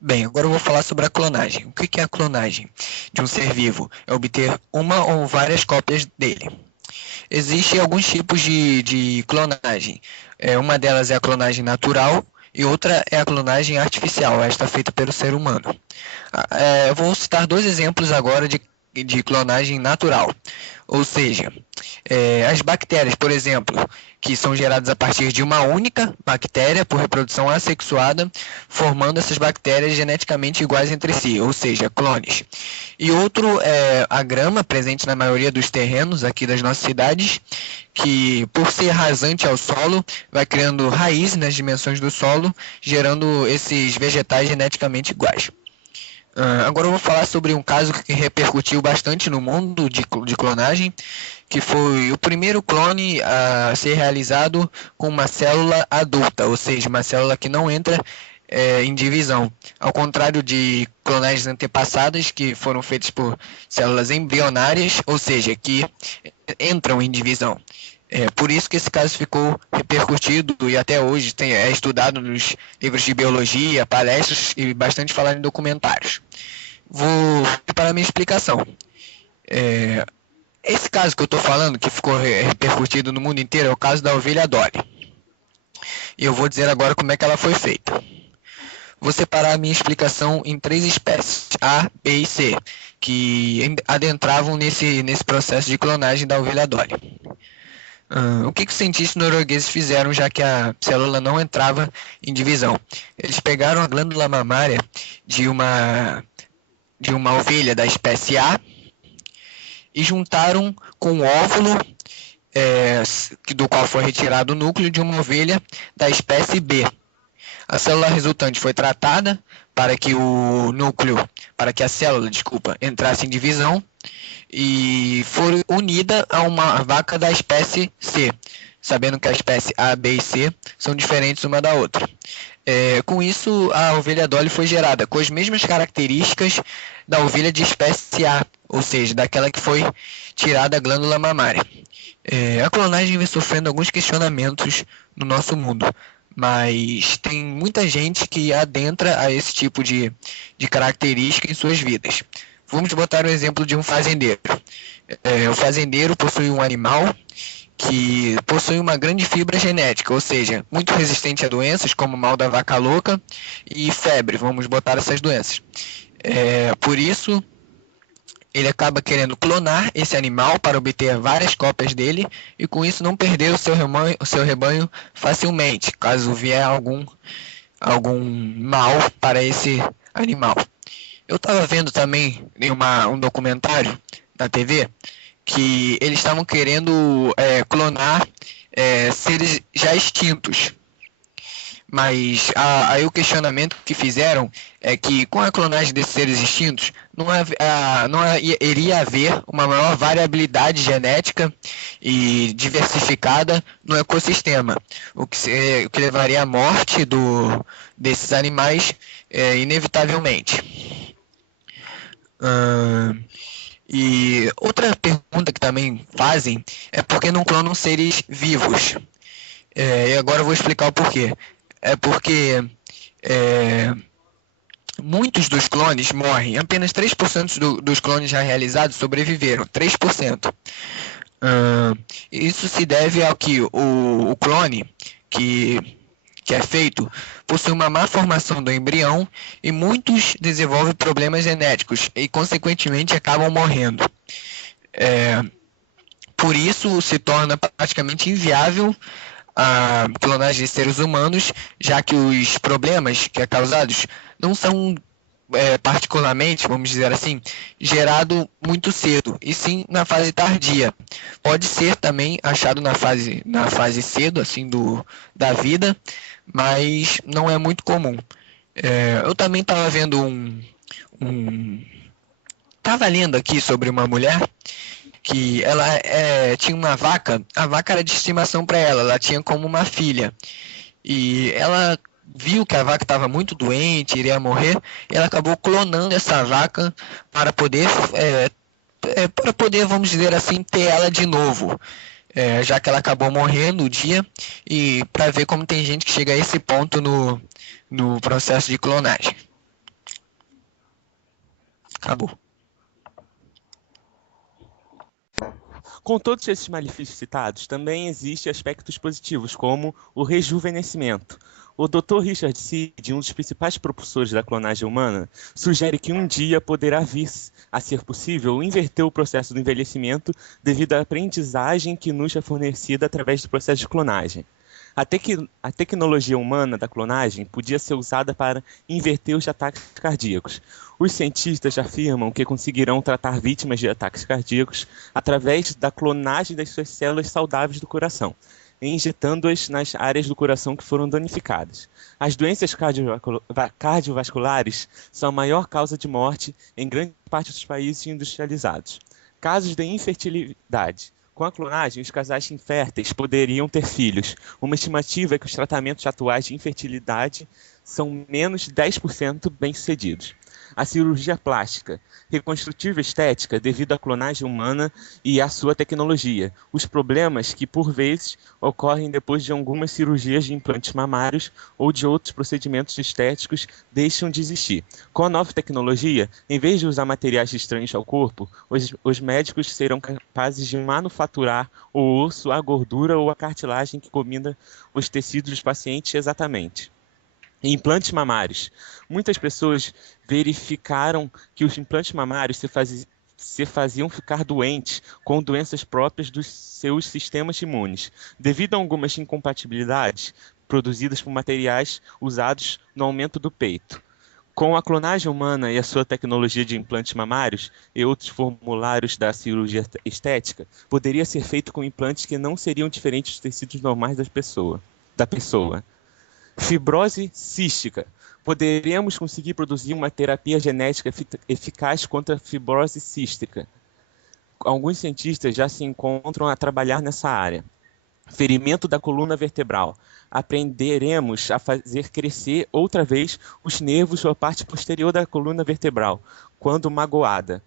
Bem, agora eu vou falar sobre a clonagem. O que é a clonagem de um ser vivo? É obter uma ou várias cópias dele. Existem alguns tipos de clonagem. Uma delas é a clonagem natural e outra é a clonagem artificial, esta feita pelo ser humano. Eu vou citar dois exemplos agora de clonagem natural. Ou seja, as bactérias, por exemplo, que são geradas a partir de uma única bactéria por reprodução assexuada, formando essas bactérias geneticamente iguais entre si, ou seja, clones. E outro é a grama, presente na maioria dos terrenos aqui das nossas cidades, que por ser rasante ao solo, vai criando raízes nas dimensões do solo, gerando esses vegetais geneticamente iguais. Agora eu vou falar sobre um caso que repercutiu bastante no mundo de clonagem, que foi o primeiro clone a ser realizado com uma célula adulta, ou seja, uma célula que não entra em divisão. Ao contrário de clonagens antepassadas, que foram feitas por células embrionárias, ou seja, que entram em divisão. Por isso que esse caso ficou repercutido e até hoje é estudado nos livros de biologia, palestras e bastante falado em documentários. Vou para a minha explicação. É, Esse caso que eu estou falando, que ficou repercutido no mundo inteiro, é o caso da ovelha Dolly. E eu vou dizer agora como é que ela foi feita. Vou separar a minha explicação em três espécies, A, B e C, que adentravam nesse processo de clonagem da ovelha Dolly. O que os cientistas noruegueses fizeram, já que a célula não entrava em divisão? Eles pegaram a glândula mamária de uma ovelha da espécie A e juntaram com o óvulo do qual foi retirado o núcleo de uma ovelha da espécie B. A célula resultante foi tratada para que a célula, entrasse em divisão e foi unida a uma vaca da espécie C, sabendo que a espécie A, B e C são diferentes uma da outra. Com isso, a ovelha Dolly foi gerada com as mesmas características da ovelha de espécie A, ou seja, daquela que foi tirada a glândula mamária. A clonagem vem sofrendo alguns questionamentos no nosso mundo, mas tem muita gente que adentra a esse tipo de característica em suas vidas. Vamos botar o exemplo de um fazendeiro. O fazendeiro possui um animal que possui uma grande fibra genética, ou seja, muito resistente a doenças como mal da vaca louca e febre, vamos botar essas doenças. Por isso, ele acaba querendo clonar esse animal para obter várias cópias dele e com isso não perder o seu rebanho facilmente, caso vier algum mal para esse animal. Eu estava vendo também em um documentário na TV que eles estavam querendo clonar seres já extintos. Mas aí o questionamento que fizeram é que com a clonagem desses seres extintos não iria haver uma maior variabilidade genética e diversificada no ecossistema, o que levaria à morte desses animais inevitavelmente. E outra pergunta que também fazem é por que não clonam seres vivos? E agora eu vou explicar o porquê. É porque muitos dos clones morrem. Apenas 3% dos clones já realizados sobreviveram. 3%. Isso se deve ao que o clone que é feito possui uma má formação do embrião e muitos desenvolvem problemas genéticos e, consequentemente, acabam morrendo. Por isso, se torna praticamente inviável a clonagem de seres humanos, já que os problemas que é causados não são particularmente, vamos dizer assim, gerado muito cedo, e sim na fase tardia. Pode ser também achado na fase cedo, assim, da vida, mas não é muito comum. Eu também estava vendo estava lendo aqui sobre uma mulher que ela tinha uma vaca, a vaca era de estimação para ela tinha como uma filha. E ela viu que a vaca estava muito doente, iria morrer, e ela acabou clonando essa vaca para poder, vamos dizer assim, ter ela de novo. Já que ela acabou morrendo o dia, e para ver como tem gente que chega a esse ponto no processo de clonagem. Acabou. Com todos esses malefícios citados, também existem aspectos positivos, como o rejuvenescimento. O Dr. Richard Seed, um dos principais propulsores da clonagem humana, sugere que um dia poderá vir a ser possível inverter o processo do envelhecimento devido à aprendizagem que nos é fornecida através do processo de clonagem. A tecnologia humana da clonagem podia ser usada para inverter os ataques cardíacos. Os cientistas afirmam que conseguirão tratar vítimas de ataques cardíacos através da clonagem das suas células saudáveis do coração, injetando-as nas áreas do coração que foram danificadas. As doenças cardiovasculares são a maior causa de morte em grande parte dos países industrializados. Casos de infertilidade. Com a clonagem, os casais inférteis poderiam ter filhos. Uma estimativa é que os tratamentos atuais de infertilidade são menos de 10% bem-sucedidos. A cirurgia plástica, reconstrutiva estética devido à clonagem humana e à sua tecnologia. Os problemas que, por vezes, ocorrem depois de algumas cirurgias de implantes mamários ou de outros procedimentos estéticos deixam de existir. Com a nova tecnologia, em vez de usar materiais estranhos ao corpo, os médicos serão capazes de manufaturar o osso, a gordura ou a cartilagem que combina os tecidos dos pacientes exatamente. Implantes mamários. Muitas pessoas verificaram que os implantes mamários se faziam ficar doentes com doenças próprias dos seus sistemas imunes, devido a algumas incompatibilidades produzidas por materiais usados no aumento do peito. Com a clonagem humana e a sua tecnologia de implantes mamários e outros formulários da cirurgia estética, poderia ser feito com implantes que não seriam diferentes dos tecidos normais da pessoa. Fibrose cística. Poderemos conseguir produzir uma terapia genética eficaz contra a fibrose cística. Alguns cientistas já se encontram a trabalhar nessa área. Ferimento da coluna vertebral. Aprenderemos a fazer crescer outra vez os nervos ou a parte posterior da coluna vertebral, quando magoada.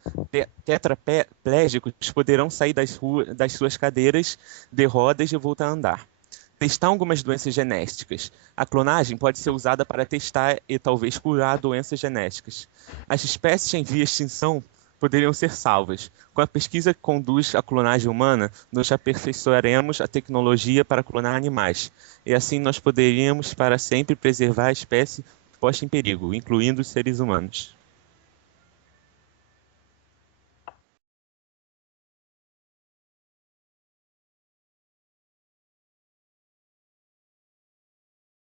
Tetraplégicos poderão sair das suas cadeiras de rodas e voltar a andar. Testar algumas doenças genéticas. A clonagem pode ser usada para testar e talvez curar doenças genéticas. As espécies em via de extinção poderiam ser salvas. Com a pesquisa que conduz à clonagem humana, nós aperfeiçoaremos a tecnologia para clonar animais. E assim nós poderíamos para sempre preservar a espécie posta em perigo, incluindo os seres humanos.